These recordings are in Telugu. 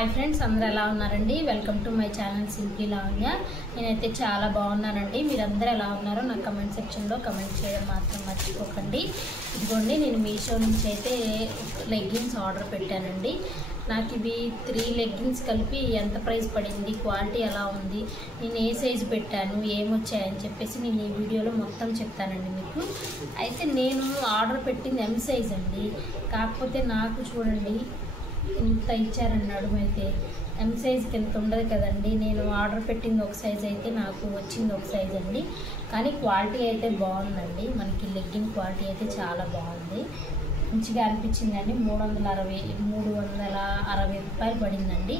హాయ్ ఫ్రెండ్స్, అందరూ ఎలా ఉన్నారండి? Welcome to my channel simply Lavanya. నేనైతే చాలా బాగున్నానండి. మీరందరూ ఎలా ఉన్నారో నాకు కమెంట్ సెక్షన్లో కమెంట్ చేయడం మాత్రం మర్చిపోకండి. ఇదిగోండి, నేను మీషో నుంచి అయితే లెగ్గిన్స్ ఆర్డర్ పెట్టానండి. నాకు ఇవి 3 లెగ్గిన్స్ కలిపి ఎంత ప్రైస్ పడింది, క్వాలిటీ ఎలా ఉంది, నేను ఏ సైజు పెట్టాను, ఏమొచ్చాయని చెప్పేసి నేను ఈ వీడియోలో మొత్తం చెప్తానండి మీకు. అయితే నేను ఆర్డర్ పెట్టింది ఎం సైజ్ అండి. కాకపోతే నాకు చూడండి ఇంత ఇచ్చారండి. నడుమైతే ఎం సైజ్కి ఎంత ఉండదు కదండి. నేను ఆర్డర్ పెట్టింది ఒక సైజ్ అయితే నాకు వచ్చింది ఒక సైజ్ అండి. కానీ క్వాలిటీ అయితే బాగుందండి. మనకి లెగ్గిన్ క్వాలిటీ అయితే చాలా బాగుంది, మంచిగా అనిపించిందండి. 360 రూపాయలు పడిందండి.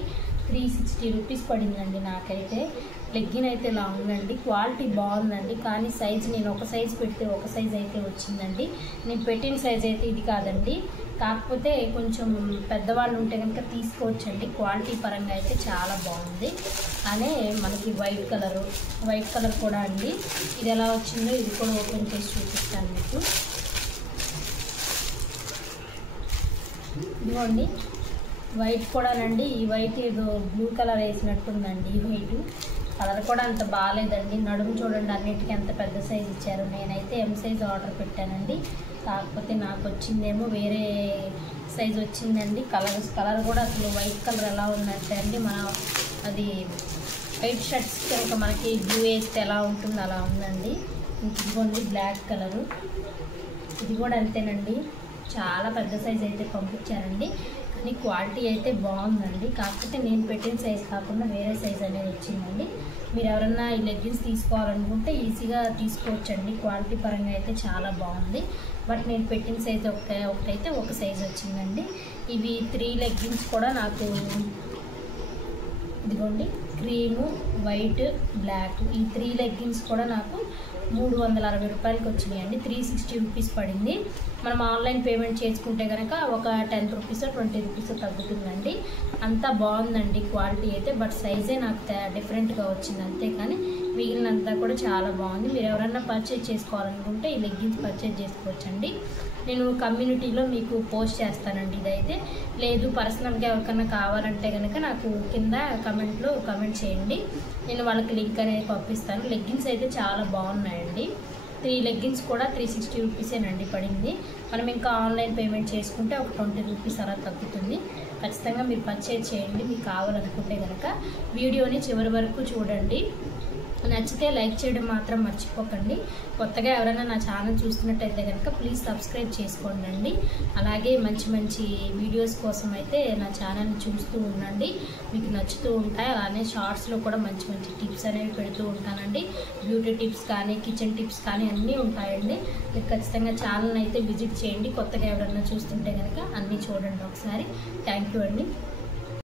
360 రూపీస్ పడిందండి నాకైతే. లెగ్గిన్ అయితే ఇలా ఉందండి, క్వాలిటీ బాగుందండి. కానీ సైజు నేను ఒక సైజు పెడితే ఒక సైజు అయితే వచ్చిందండి. నేను పెట్టిన సైజ్ అయితే ఇది కాదండి. కాకపోతే కొంచెం పెద్దవాళ్ళు ఉంటే కనుక తీసుకోవచ్చండి. క్వాలిటీ పరంగా అయితే చాలా బాగుంది. అనే మనకి వైట్ కలర్ కూడా అండి. ఇది ఎలా వచ్చిందో ఇది కూడా ఓపెన్ చేసి చూపిస్తాను మీకు. ఇదిగోండి, వైట్ కూడానండి. ఈ వైట్ ఏదో బ్లూ కలర్ వేసినట్టుందండి. ఈ వైట్ కలర్ కూడా అంత బాగాలేదండి. నడుము చూడండి, అన్నిటికీ ఎంత పెద్ద సైజు ఇచ్చారు. నేనైతే ఎం సైజ్ ఆర్డర్ పెట్టానండి. కాకపోతే నాకు వచ్చిందేమో వేరే సైజు వచ్చిందండి. కలర్ కూడా అసలు వైట్ కలర్ ఎలా ఉందంటే అండి, అది వైట్ షర్ట్స్ కనుక మనకి బ్లూ వేస్తే ఎలా ఉంటుందో అలా ఉందండి. ఇదిగోండి బ్లాక్ కలరు, ఇది కూడా అంతేనండి. చాలా పెద్ద సైజ్ అయితే పంపించారండి. కానీ క్వాలిటీ అయితే బాగుందండి. కాకపోతే నేను పెట్టిన సైజ్ కాకుండా వేరే సైజ్ అనేది వచ్చిందండి. మీరు ఎవరన్నా ఈ లెగ్గిన్స్ తీసుకోవాలనుకుంటే ఈజీగా తీసుకోవచ్చండి. క్వాలిటీ పరంగా అయితే చాలా బాగుంది. బట్ నేను పెట్టిన సైజ్ ఒకటైతే ఒక సైజ్ వచ్చిందండి. ఇవి 3 లెగ్గిన్స్ కూడా నాకు ఇదిగోండి క్రీము, వైట్, బ్లాక్, ఈ 3 లెగ్గిన్స్ కూడా నాకు 360 రూపాయలకి వచ్చినాయండి. 360 రూపీస్ పడింది. మనం ఆన్లైన్ పేమెంట్ చేసుకుంటే కనుక ఒక 10 రూపీస్ 20 రూపీస్ తగ్గుతుందండి. అంతా బాగుందండి క్వాలిటీ అయితే. బట్ సైజే నాకు డిఫరెంట్గా వచ్చింది అంతే. కానీ మిగిలినంతా కూడా చాలా బాగుంది. మీరు ఎవరన్నా పర్చేజ్ చేసుకోవాలనుకుంటే ఈ లెగ్గిన్స్ పర్చేజ్ చేసుకోవచ్చండి. నేను కమ్యూనిటీలో మీకు పోస్ట్ చేస్తానండి. ఇదైతే లేదు, పర్సనల్గా ఎవరికన్నా కావాలంటే కనుక నాకు కింద కమెంట్లో కమెంట్ చేయండి. నేను వాళ్ళకి లింక్ అనేది పంపిస్తాను. లెగ్గిన్స్ అయితే చాలా బాగున్నాయండి. 3 లెగ్గిన్స్ కూడా 360 రూపీసేనండి పడింది. మనం ఇంకా ఆన్లైన్ పేమెంట్ చేసుకుంటే ఒక 20 రూపీస్ అలా తగ్గుతుంది. ఖచ్చితంగా మీరు పర్చేజ్ చేయండి మీకు కావాలనుకుంటే కనుక. వీడియోని చివరి వరకు చూడండి. నచ్చితే లైక్ చేయడం మాత్రం మర్చిపోకండి. కొత్తగా ఎవరైనా నా ఛానల్ చూస్తున్నట్టయితే కనుక ప్లీజ్ సబ్స్క్రైబ్ చేసుకోండి. అలాగే మంచి మంచి వీడియోస్ కోసం అయితే నా ఛానల్ని చూస్తూ ఉండండి. మీకు నచ్చుతూ ఉంటాయి. అలానే షార్ట్స్లో కూడా మంచి మంచి టిప్స్ అనేవి పెడుతూ ఉంటానండి. బ్యూటీ టిప్స్ కానీ కిచెన్ టిప్స్ కానీ అన్నీ ఉంటాయండి. మీరు ఖచ్చితంగా ఛానల్ని అయితే విజిట్ చేయండి. కొత్తగా ఎవరైనా చూస్తుంటే కనుక అన్నీ చూడండి ఒకసారి. థ్యాంక్ యూ అండి.